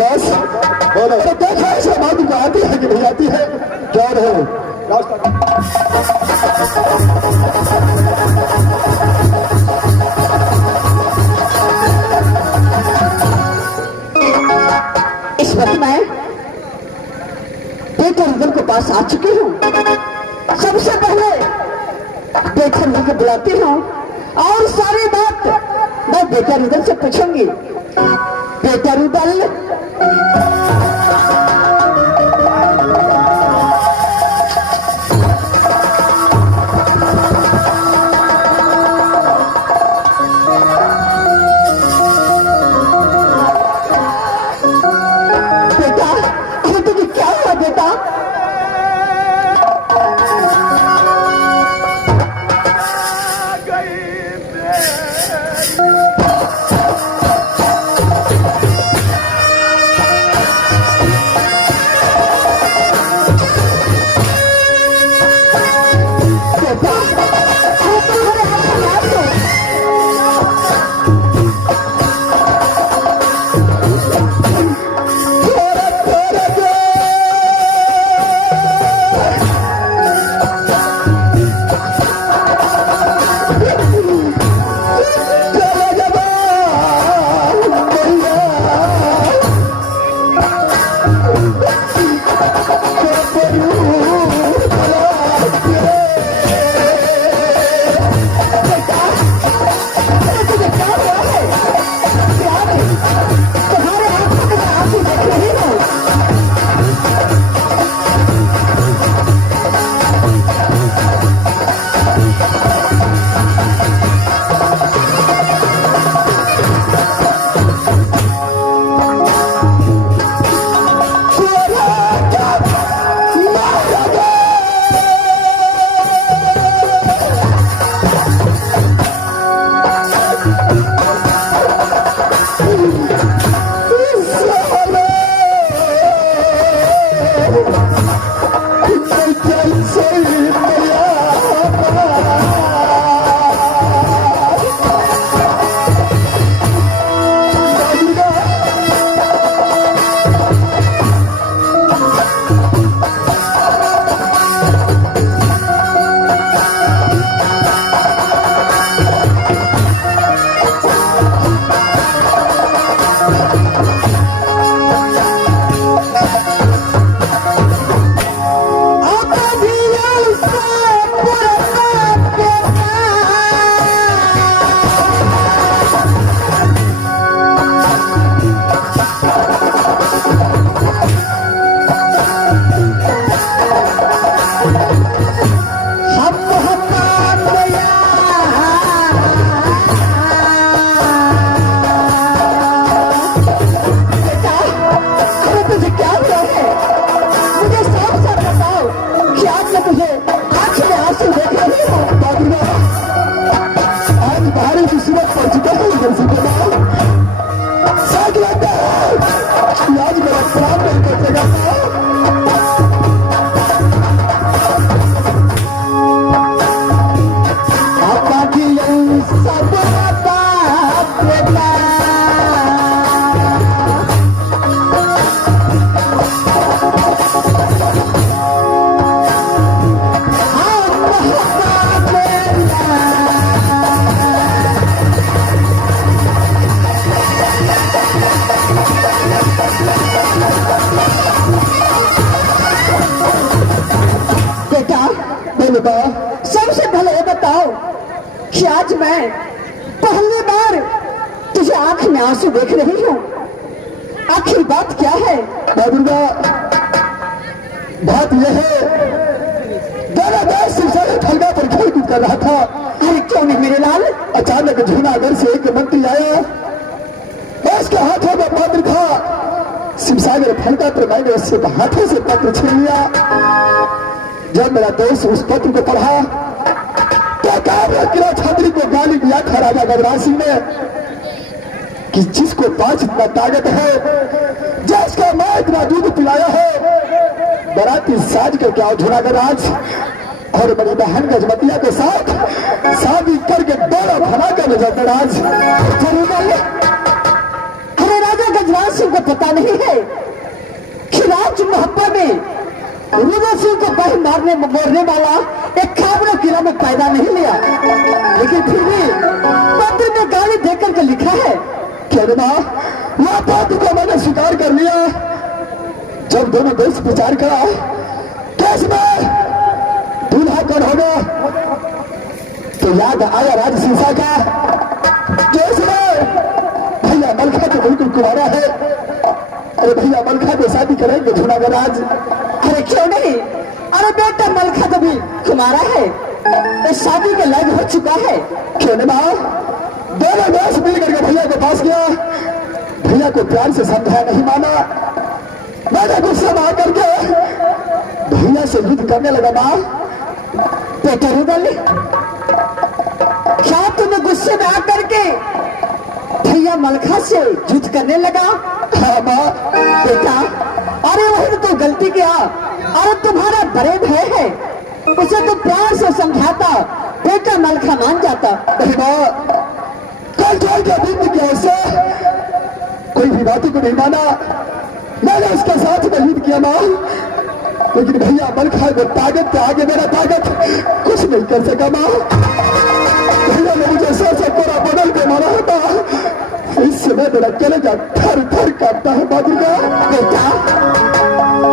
बस बोलो तो देखा ऐसा बात को आती है कि नहीं आती है क्या रहे इस वक्त मैं बेटा रिदम के पास आ चुकी हूँ। सबसे पहले बेटा रिदम को बुलाती हूँ और सारी बात मैं बेटा रिदम से पूछूंगी। बेटा रिदम सबसे पहले ये बताओ कि आज मैं पहली बार तुझे आंख में आंसू देख रही हूँ। आखिर बात क्या है? दुर्गा बात यह है देश सिलसिले खलगा पर खेल कूद कर रहा था। अरे क्यों नहीं मेरे लाल? अचानक जूनागढ़ से एक मंत्री आया, उसके हाथों में पत्र था। शिवसागर फलका पर मैंने उससे हाथों से पत्र छीन लिया। जब मेरा दोस्त उस पत्र को पढ़ा तो किला छात्री को गाली दिया था राजा गजराज ने कि जिसको 5 इतना ताकत है, जिसको मैं इतना दूध पिलाया है, बराती साज के क्या जूनागढ़ राज और मेरी बहन गजमतिया के साथ शादी करके बड़ा भला कर गजमराज। अरे राजा ब्रजराज सिंह को पता नहीं है कि राज मोहब्बा में रुद्र सिंह को बह मारने मोड़ने वाला एक खाबरों किला में पैदा नहीं लिया, लेकिन फिर भी पत्र में गाली देकर के लिखा है क्या वह बात को मैंने स्वीकार कर लिया। जब दोनों देश विचार करा केस में दूल्हा कौन होगा तो याद आया राज सीसा का, केस में भैया मलखा तो बिल्कुल कुमारा है। अरे भैया मलखा को शादी करेंगे जूनागढ़ राज। अरे क्यों नहीं, अरे बेटा मलखा तो भी कुमारा है, तो शादी के लायक हो चुका है। क्यों नहीं दोनों दोस्त मिल करके भैया के पास गया, भैया को प्यार से समझाया, नहीं माना। मैंने गुस्से में आकर के भैया से युद्ध करने लगा। मां बेटा रुदल, क्या तुम्हें गुस्से में आकर के भैया मलखा से युद्ध करने लगा? हाँ मां। बेटा अरे वही तो गलती किया, अरे तुम्हारा बड़े भाई है, उसे तो प्यार से समझाता, बेटा मलखा मान जाता। नहीं मां, कल जोड़ के युद्ध किया उससे, कोई भी बातों को नहीं माना। मैंने उसके साथ में युद्ध किया मां, लेकिन भैया मलखा को ताकत के आगे मेरा ताकत कुछ नहीं कर सका मां। भैया ने मुझे सर पूरा बदल के मारा है मां, इस समय मेरा कलेजा थर थर काटता है मां दुर्गा। बेटा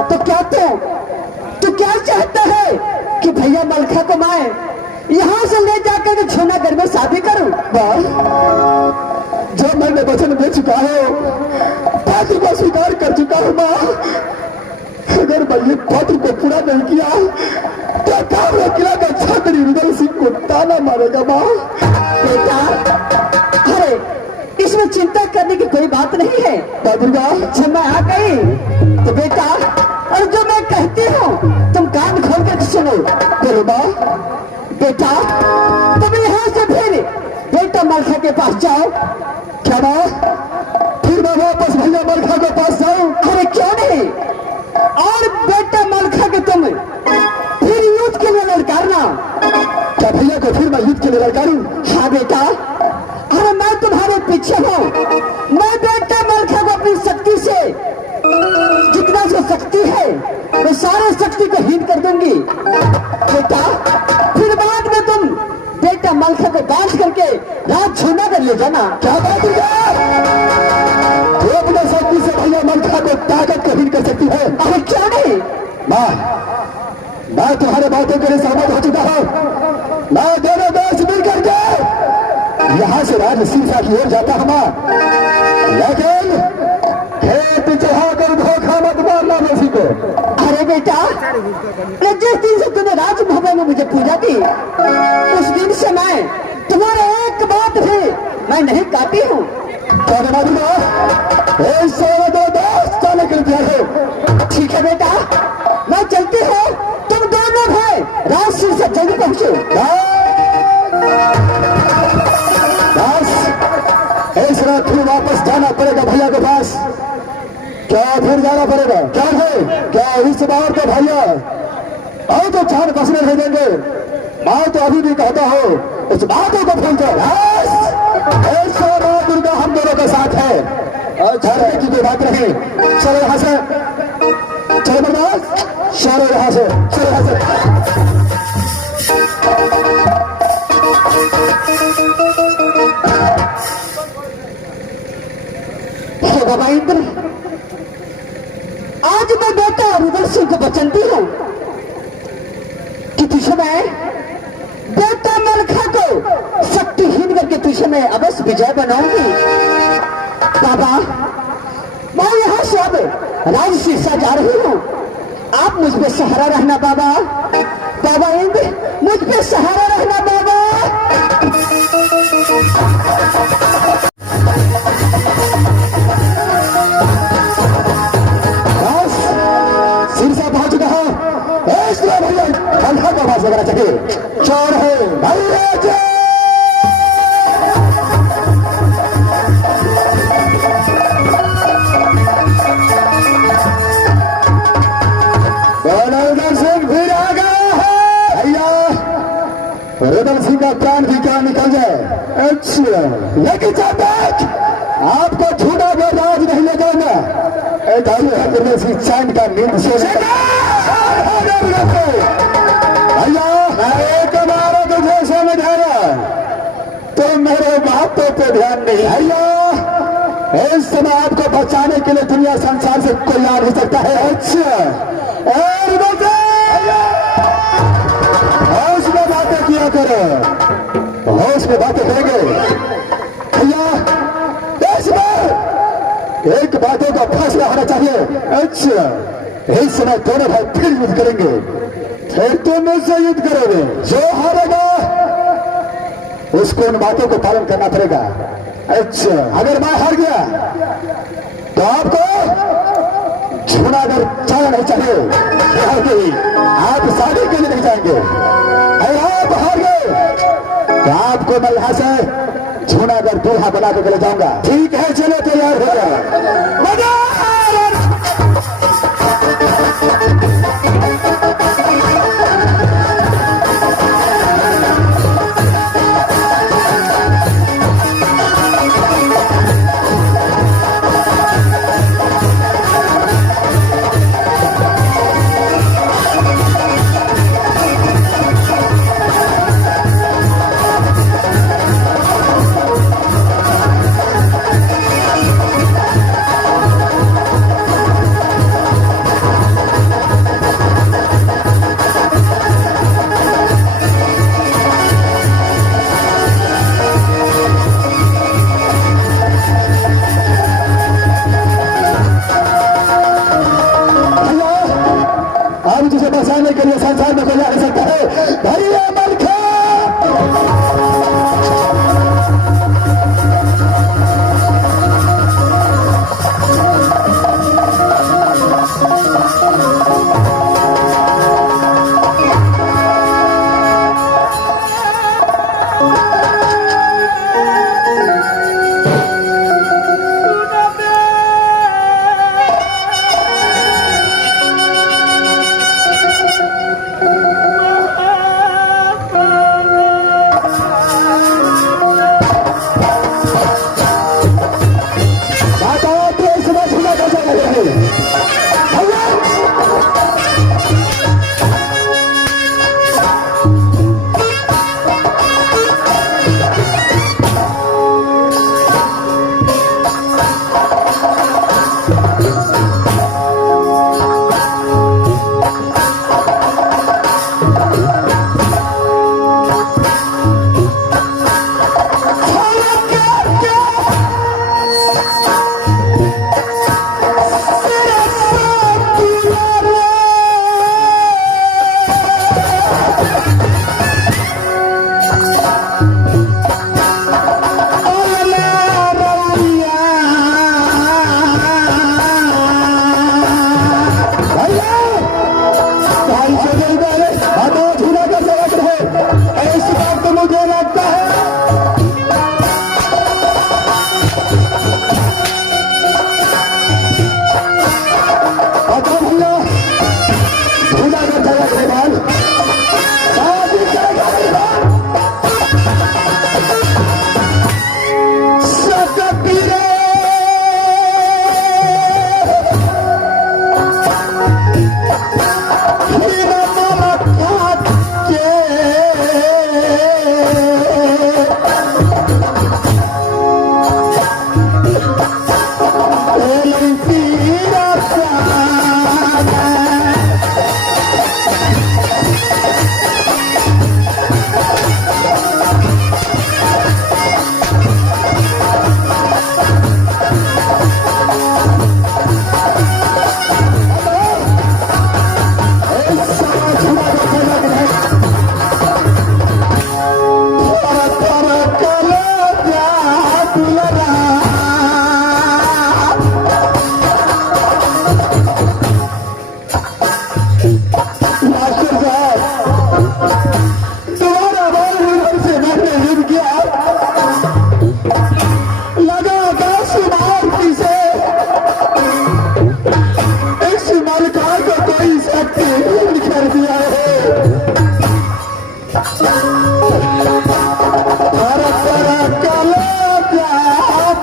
तो क्या तू क्या चाहता है कि भैया मलखा को मैं यहाँ से ले जाकर के जूनागढ़ में शादी करूं? जब मैंने वचन दे चुका हूं, पत्र को स्वीकार कर चुका हूं मां, अगर मैं ये पत्र को पूरा नहीं किया तो काबरा किला का छतरी रुदल सिंह को ताना मारेगा मां। बेटा अरे इसमें चिंता करने की कोई बात नहीं है दुर्गा। जब मैं आ गई तो बेटा और जो मैं कहती हूँ तुम कान खोल कर सुनो। बोलो मां। बेटा तुम यहाँ से फिर बेटा मलखा के पास जाओ। क्या मां, फिर मैं वापस भैया मलखा के पास जाऊं? अरे क्यों नहीं, और बेटा मलखा के तुम फिर युद्ध के लिए ललकारना। क्या भैया को फिर मैं युद्ध के लिए ललकारूं? हाँ बेटा, अरे मैं तुम्हारे पीछे हूँ, मैं बेटा मलखा को अपनी शक्ति से जितना जो शक्ति है मैं सारे शक्ति को हीन कर दूंगी। बेटा फिर बाद में तुम बेटा मलखा को बांध करके राज जूनागढ़ ले जाना। क्या बात है, तो अपने शक्ति से भैया मलखा को ताकत को हीन कर सकती है? अरे क्या नहीं मां, मैं तुम्हारे बातों के लिए सहमत हो चुका हूं। मैं दोनों दोस्त मिल करके यहां से राज सीसा की ओर जाता हूं, लेकिन खेत चढ़ाकर धोखा मत मारना किसी को। अरे बेटा जिस दिन से तूने राज भवन में मुझे पूजा दी उस दिन से मैं तुम्हारे एक बात भी मैं नहीं काटी हूँ। ठीक है बेटा, मैं चलती हूँ, तुम दोनों भाई राज से जल्दी पहुंचो। बस इस रात फिर वापस जाना पड़ेगा भैया के पास। क्या फिर जाना पड़ेगा? क्या है, क्या इस बार तो भैया और तो 4 बसने रह देंगे। मैं तो अभी भी कहता हूँ उस बातों को भूल जाओ। मां दुर्गा हम दोनों के साथ है और झगड़े की कोई बात नहीं। चलो यहाँ से, चलो बर्दाश्त, चलो यहाँ से, चलो यहाँ से। बाबा इंद्र, आज मैं बेटा रुदल सिंह को बचनती हूँ कि तुझे मैं बेटा मलखा को शक्तिहीन करके तुझे मैं अवश्य विजय बनाऊंगी। बाबा मैं यहाँ से अब राज शीर्षा जा रही हूँ, आप मुझ पे सहारा रहना बाबा। बाबा इंद्र मुझ पे सहारा रहना बाबा। सिरसा पहुंच चुका है, भैया मलखा का पास वगैरह चाहिए। चोर है भैया जी। रुदल सिंह फिर आ गया है भैया। रुदल सिंह का प्राण भी क्या निकल जाए। अच्छा लेकिन आपको झूठा बर्दाश्त नहीं ले जाऊंगा। चैन का नींद सो भैया एक बार तुझे समझाया तो मेरे बातों पे ध्यान नहीं। भैया इस समय आपको बचाने के लिए दुनिया संसार से कोई आ नहीं सकता है। अच्छा और होश में बातें किया करो, होश में बातें करेंगे भैया। एक बातों का फैसला होना चाहिए। अच्छा इस समय दोनों भाई फिर युद्ध करेंगे, फिर तुम मुझसे युद्ध करोगे। जो हारेगा उसको उन बातों को पालन करना पड़ेगा। अच्छा अगर मैं हार गया तो आपको जूनागढ़ जाना नहीं चाहिए, आप शादी के लिए नहीं जाएंगे। अगर आप हार गए तो आपको मैं यहां से जूनागढ़ दूल्हा बना के ले जाऊंगा। ठीक है चलो तैयार हो जाए। बचाने के लिए संसार में कोई आ नहीं सकता है। भैया मलखा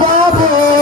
बाबू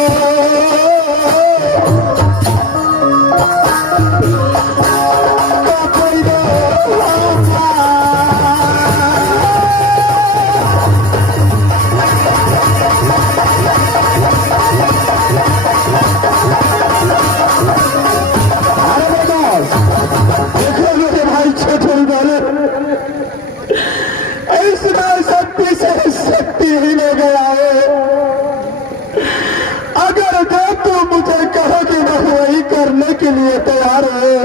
अगर जो तू मुझे कहोगी मैं वही करने के लिए तैयार हूं।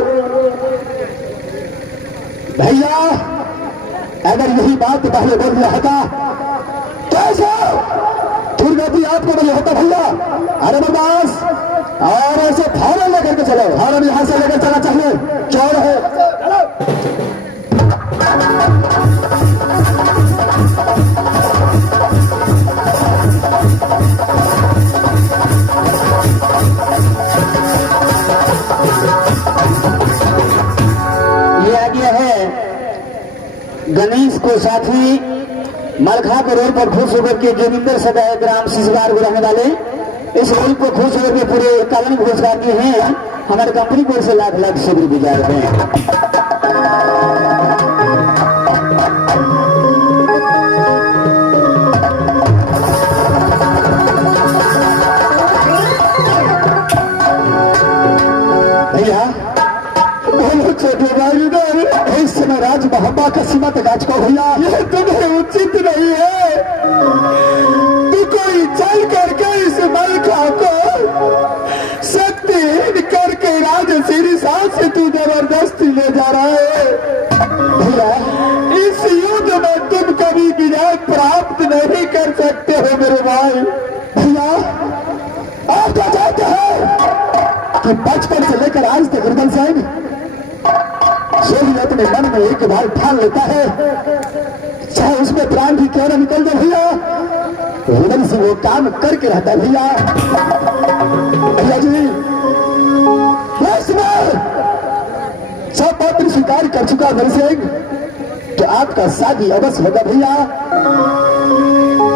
भैया अगर यही बात पहले बोल दिया होता कैसा दुर्गति आपको बोले होता भैया। अरे बदमाश और ऐसे फौरन लेकर के चलो, फौरन यहां से लेकर चला चाहिए, चोर है। ये आ गया है गणेश को साथी मलखा के रोड पर खुश होकर के जोगिंदर सदाय ग्राम सिसवार को रहने वाले इस रोड को खुश होकर के पूरे कानूनी पुरस्कार दिए हैं। हमारे कंपनी को से लाख लाख शुक्र गुजार हैं। भैया बोलो छोटे भाई इस समय राज मोहब्बा का सीमा तक आज को भैया ये तुम्हें उचित नहीं है। तू कोई चल करके इस मलखा को शक्तिहीन करके राजश्री साथ से तू जबरदस्ती ले जा रहा है। भैया इस युद्ध में तुम कभी विजय प्राप्त नहीं कर सकते हो मेरे भाई। भैया आप तो जानते हैं कि बचपन से लेकर आज तक गुरुदल साहब सोनी अपने मन में एक बार ठान लेता है, चाहे उसमें प्राण भी क्यों न निकल जाए भैया, हृदय से वो काम करके रहता है भैया। भैया जी सब पत्र स्वीकार कर चुका मेरे से तो आपका शादी अवश्य होगा भैया।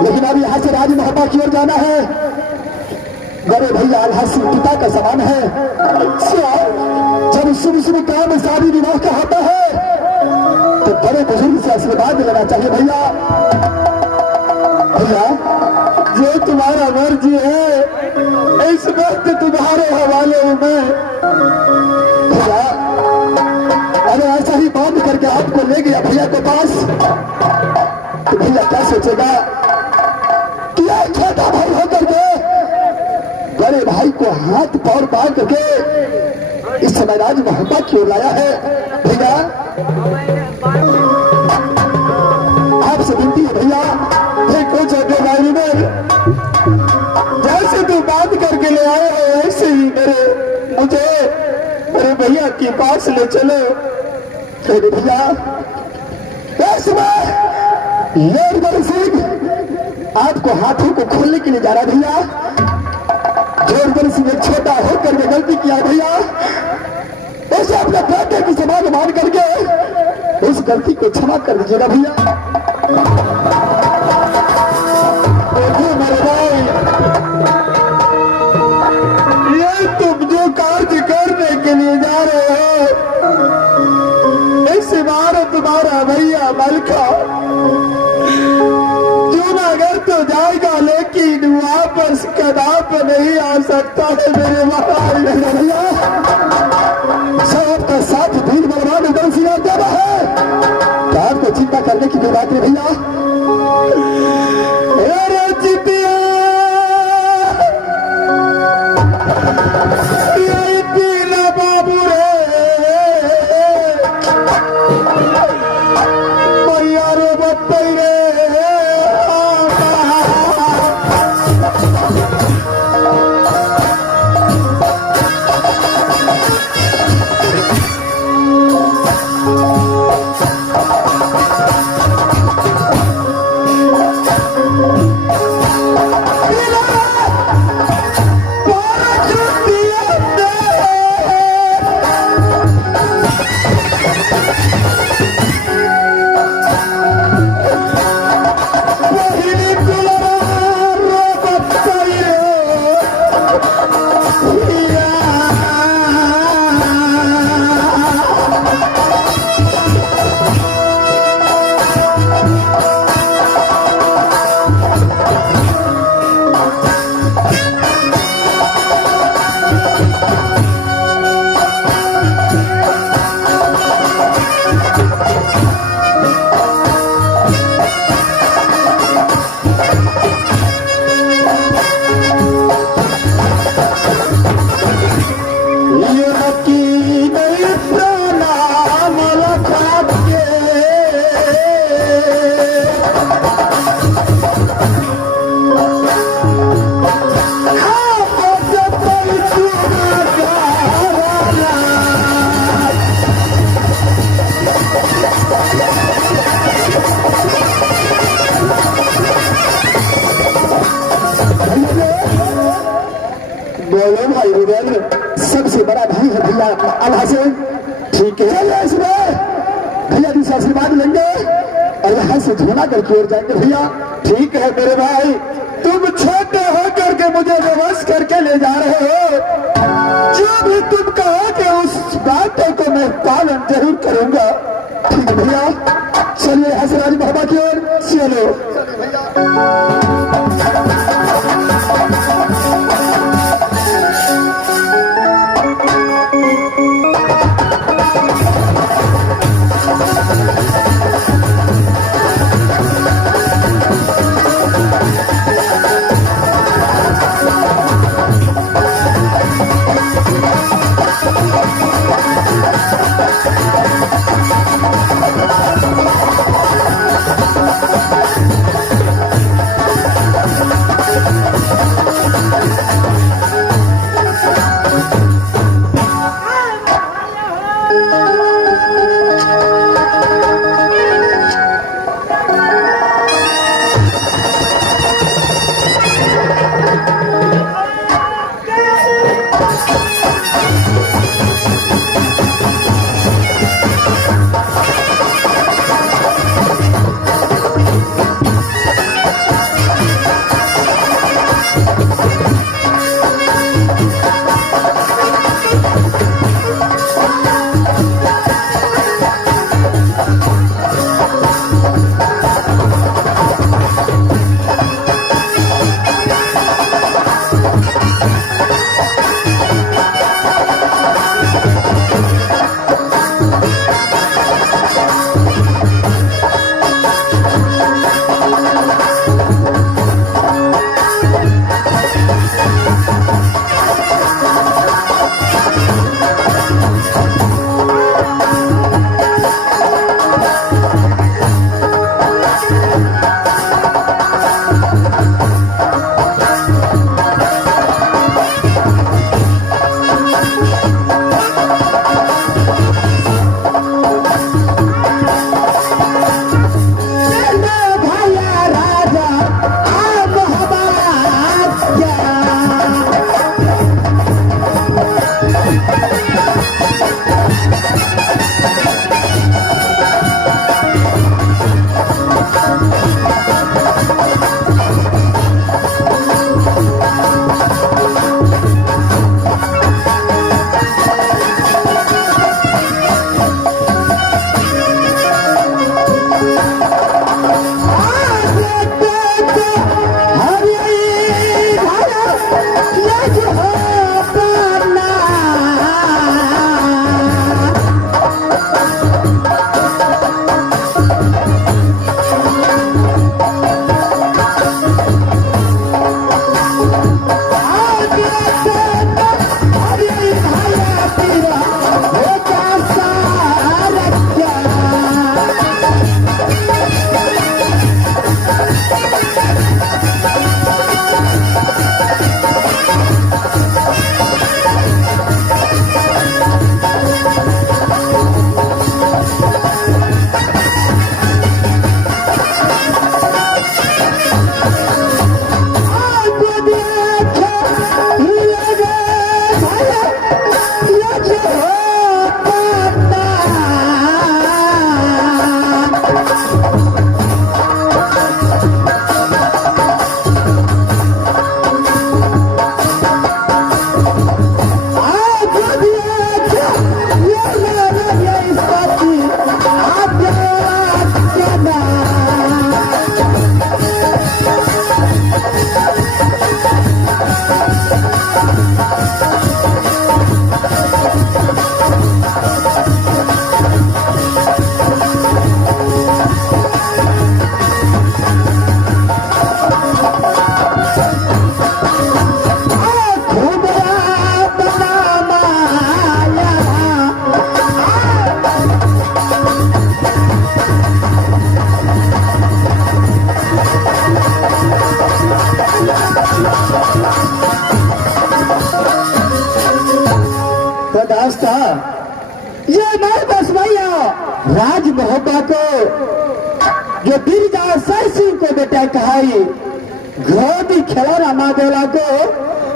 लेकिन अब यहां से राज मोहब्बा की ओर जाना है। बड़े भैया अल्लाह सिंह पिता का समान है। जब शुभ शुभ काम शादी विवाह का होता है तो बड़े बुजुर्ग से आशीर्वाद लेना चाहिए भैया। भैया जो तुम्हारा मर्जी है इस वक्त तुम्हारे हवाले हूं मैं। भैया अगर ऐसा ही बांध करके आपको ले गया भैया के पास तो भैया क्या सोचेगा कि यह छोटा भाई होकर के बड़े भाई को हाथ पैर बांध करके इस समय राज मोहब्बा की ओर लाया है। भैया आपसे विनती है भैया देखो छोटे भाई में जैसे तू बात करके ले आए हो ऐसे ही मुझे मेरे भैया के पास ले चलो। भैया सिंह आपको हाथों को खोलने के लिए जा रहा भैया। जोरबल सिंह ने छोटा होकर के गलती किया भैया, उसे अपने बेटे की समान मान करके उस गलती को क्षमा कर दीजिएगा भैया। देखिए मेरे भाई ये तुम जो कार्य करने के लिए जा रहे हो इस इमारत तुम्हारा भैया मलखा जूनागढ़ तो जाएगा लेकिन वापस कदाप नहीं आ सकता है मेरे भैया। सबका साथ भीड़ बलवान उधर सिंह देवा है तो आपको चिंता करने की कोई बात नहीं भैया। अरे चितिया पीला बाबू रे भैया रे बत्ती रे बोलो भाई वीरेंद्र, सबसे बड़ा भाई है भैया आभा से। ठीक है भैया जी से आशीर्वाद लेंगे और यहाँ से धूनागढ़ की ओर जाएंगे भैया। ठीक है मेरे भाई, तुम छोटे हो करके मुझे विवश करके ले जा रहे हो, जो भी तुम कहो कि उस बातों को मैं पालन जरूर करूंगा। ठीक है भैया, चलिए हसराज बाबा की ओर चलो। दास्ता ये मैं बस भैया राज मोहब्बा को जो बिरजा सर सिंह को बेटा कहाई घोड़ी खिलाना माँ देला को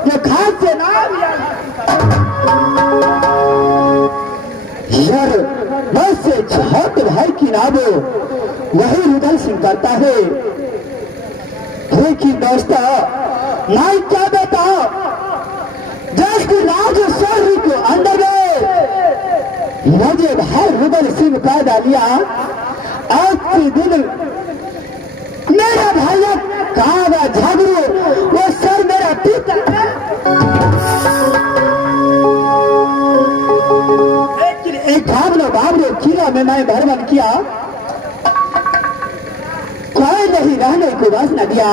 जो खास से ना यार बस से छोट भाई की नाबो वही रुदल सिंह करता है। लेकिन दोस्तों मैं क्या बताऊं, जस की राज शहर के अंदर में मुझे भाई रुदल सिंह पैदा लिया। आज के दिन मेरा भाई कहा झगड़ू वो सर मेरा पिता एक बाबलो किला में मैं भ्रमण किया, कोई नहीं रहने को बस न दिया।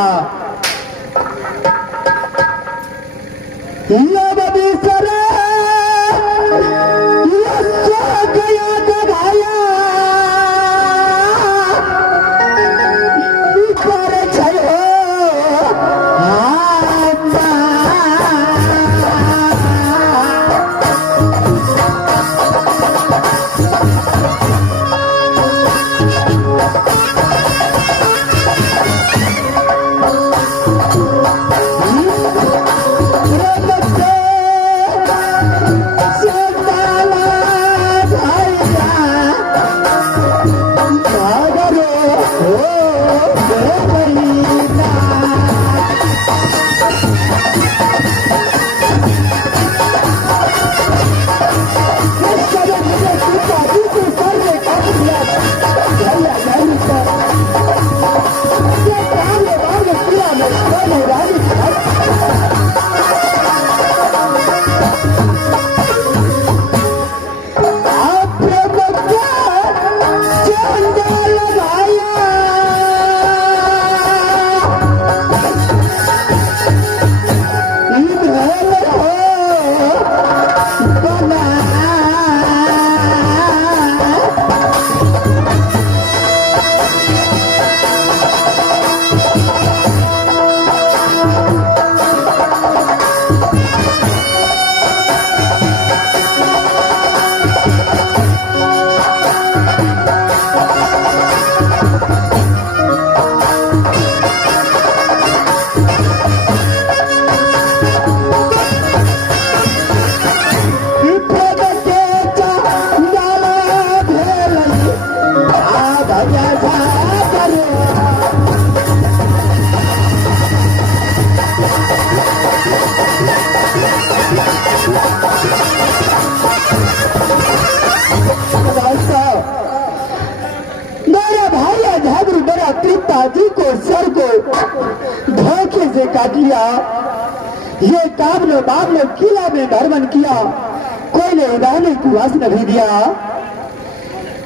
पिताजी को सर को धोखे से काट लिया। ये काबलो बाबलो किला में भ्रमण किया, कोई ने रहने को वास नहीं दिया।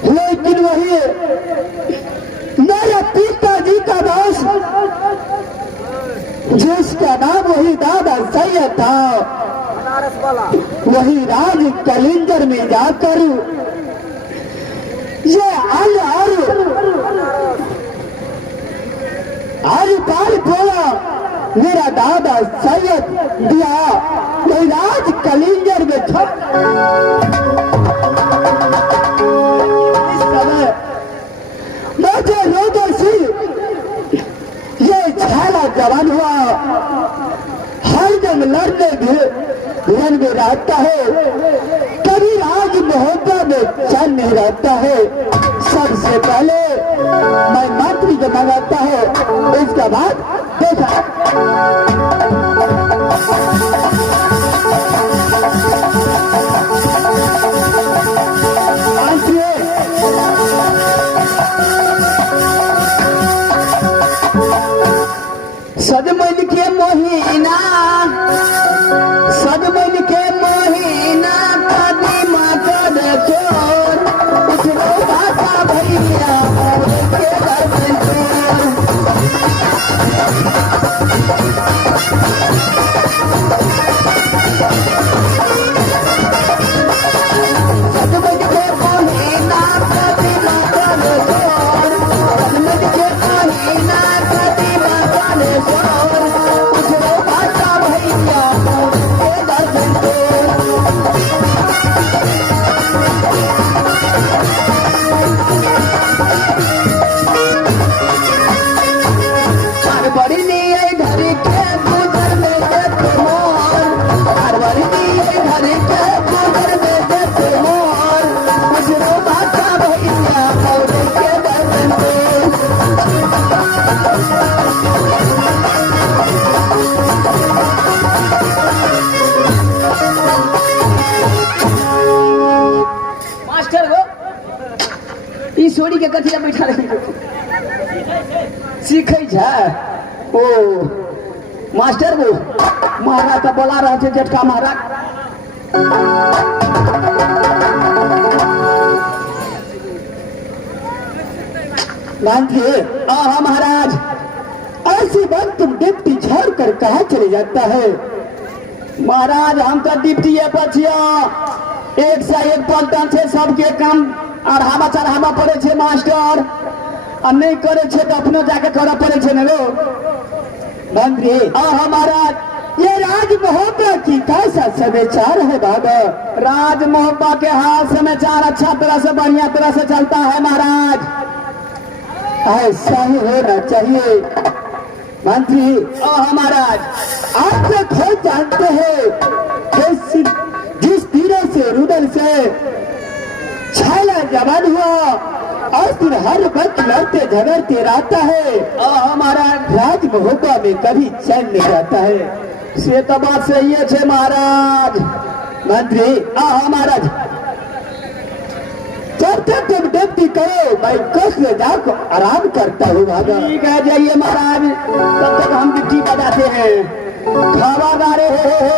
लेकिन वही मेरे पिताजी का दोस्त जिसका नाम वही दादा सैयद था, वही राज कलिंजर में जाकर ये आज बाल बोला मेरा दादा सैयद दिया वही राज कलिंजर में था। इस समय मुझे रोदर सिंह ये छाला जवान हुआ, हर जंग लड़ने भी रण में रहता है, कभी राज मोहब्बत में चैन नहीं रहता है। सबसे पहले मैं मंत्री को मंगाता हूँ, इसके बाद देखा सजमन के महीना, सजमन के महीना कदी माता देखो उठो बाता भैया के घर में ई सोरी के कथिया बैठा रही सीखे जा ओ मास्टर वो महाराज का बोला रहा थे झटका महाराज हाँ महाराज ऐसी बात तुम डिप्टी छोड़ कर कहा चले जाता है महाराज हम तो डिप्टी है पछिया एक से एक पलटन से सबके काम अढ़ावा चढ़ावा पड़े छे मास्टर आ नहीं करे छे तो अपनो जाके करे पड़े छे लो मंत्री महाराज ये राज मोहब्बा की कैसा समाचार है बाबा राज मोहब्बा के हाथ समाचार अच्छा तरह से बढ़िया तरह से चलता है महाराज ऐसा ही होना चाहिए मंत्री महाराज आप तो खुद जानते हैं जिस तीरे से रुदल से छाला जवान हुआ और फिर हर वक्त लड़ते झगड़ते रहता है हमारा राज मोहब्बा में कभी चैन नहीं रहता है से तो बात सही है महाराज मंत्री महाराज जब तक तुम डिप्टी करो मैं कस ले जाकर आराम करता हूँ ठीक है जाइए महाराज तब तक हम डिप्टी बजाते हैं खावा गा रहे हैं